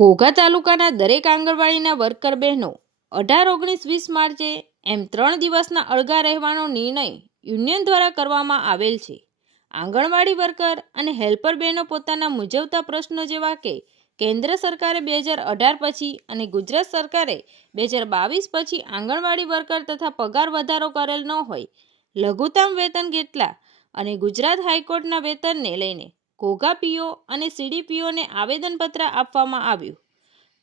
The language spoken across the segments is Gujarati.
ઘોઘા તાલુકાના દરેક આંગણવાડીના વર્કર બહેનો 18, 19, 20 માર્ચે એમ 3 દિવસના અળગા રહેવાનો નિર્ણય યુનિયન દ્વારા કરવામાં આવેલ છે. આંગણવાડી વર્કર અને હેલ્પર બહેનો પોતાના મૂંઝવતા પ્રશ્નો જેવા કે કેન્દ્ર સરકારે 2018 પછી અને ગુજરાત સરકારે 2022 પછી આંગણવાડી વર્કર તથા પગાર વધારો કરેલ ન હોય, લઘુત્તમ વેતન કેટલા અને ગુજરાત હાઈકોર્ટના વેતનને લઈને ઘોઘા પીઓ અને સીડીપીઓને આવેદનપત્ર આપવામાં આવ્યું.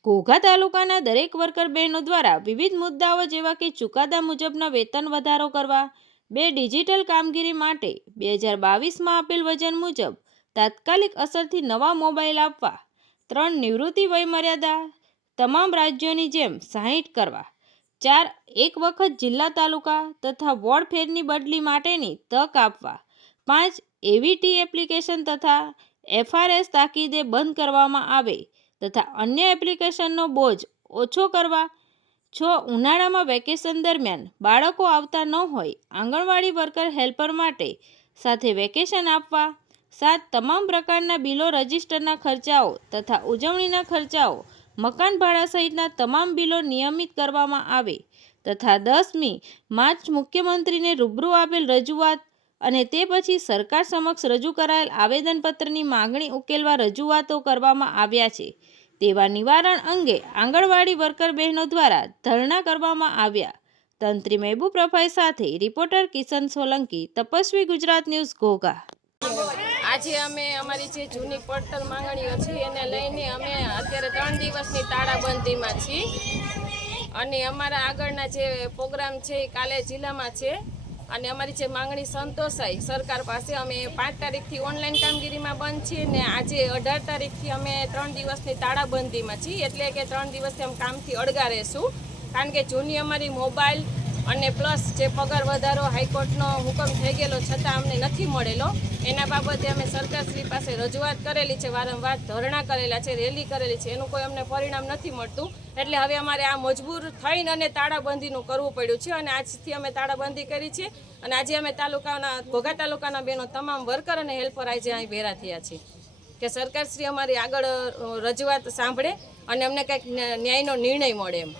ઘોઘા તાલુકાના દરેક વર્કર બહેનો દ્વારા વિવિધ મુદ્દાઓ જેવા કે ચુકાદા મુજબના વેતન વધારો કરવા, 2 ડિજિટલ કામગીરી માટે 2022માં આપેલ વચન મુજબ તાત્કાલિક અસરથી નવા મોબાઈલ આપવા, 3 નિવૃત્તિ વયમર્યાદા તમામ રાજ્યોની જેમ 60 કરવા, 4 એક વખત જિલ્લા તાલુકા તથા વોર્ડ ફેરની બદલી માટેની તક આપવા, 5 એવીટી એપ્લિકેશન તથા એફઆરએસ તાકીદે બંધ કરવામાં આવે તથા અન્ય એપ્લિકેશનનો બોજ ઓછો કરવા, 6 ઉનાળામાં વેકેશન દરમિયાન બાળકો આવતા ન હોય આંગણવાડી વર્કર હેલ્પર માટે સાથે વેકેશન આપવા, 7 તમામ પ્રકારના બિલો રજિસ્ટરના ખર્ચાઓ તથા ઉજવણીના ખર્ચાઓ, મકાન ભાડા સહિતના તમામ બિલો નિયમિત કરવામાં આવે તથા 10મી માર્ચ મુખ્યમંત્રીને રૂબરૂ આપેલ રજૂઆત અને તે પછી સરકાર સમક્ષ રજૂ કરાયેલ આવેદનપત્રની માગણી ઉકેલવા રજૂઆતો કરવામાં આવ્યા છે તેવા નિવારણ અંગે આંગણવાડી વર્કર બહેનો દ્વારા ધરણા કરવામાં આવ્યા. તંત્રી મહેબૂબ રફાઈ સાથે રિપોર્ટર કિશન સોલંકી, તપસ્વી ગુજરાત ન્યૂઝ, ઘોઘા. આજે અમે અમારી જે જૂની પડતર માંગણીઓ છે એને લઈને અમે અત્યારે 3 દિવસની તાળાબંધીમાં છીએ અને અમારા આગળના જે પ્રોગ્રામ છે એ કાલે જિલ્લામાં છે અને અમારી જે માંગણી સંતોષાય સરકાર પાસે અમે 5 તારીખથી ઓનલાઈન કામગીરીમાં બંધ છીએ ને આજે 18 તારીખથી અમે 3 દિવસની તાળાબંધીમાં છીએ, એટલે કે 3 દિવસથી અમે કામથી અળગા રહેશું કારણ કે જૂની અમારી મોબાઈલ અને પ્લસ જે પગાર વધારો હાઈકોર્ટનો હુકમ થઈ ગયેલો છતાં અમને નથી મળેલો, એના બાબતે અમે સરકારશ્રી પાસે રજૂઆત કરેલી છે, વારંવાર ધરણા કરેલા છે, રેલી કરેલી છે, એનું કોઈ અમને પરિણામ નથી મળતું. એટલે હવે અમારે આ મજબૂર થઈને અને તાળાબંધીનું કરવું પડ્યું છે અને આજથી અમે તાળાબંધી કરી છે અને આજે અમે ઘોઘા તાલુકાના બહેનો તમામ વર્કર અને હેલ્પર આજે અહીં ભેરા થયા છીએ કે સરકારશ્રી અમારી આગળ રજૂઆત સાંભળે અને અમને કંઈક ન્યાયનો નિર્ણય મળે એમ.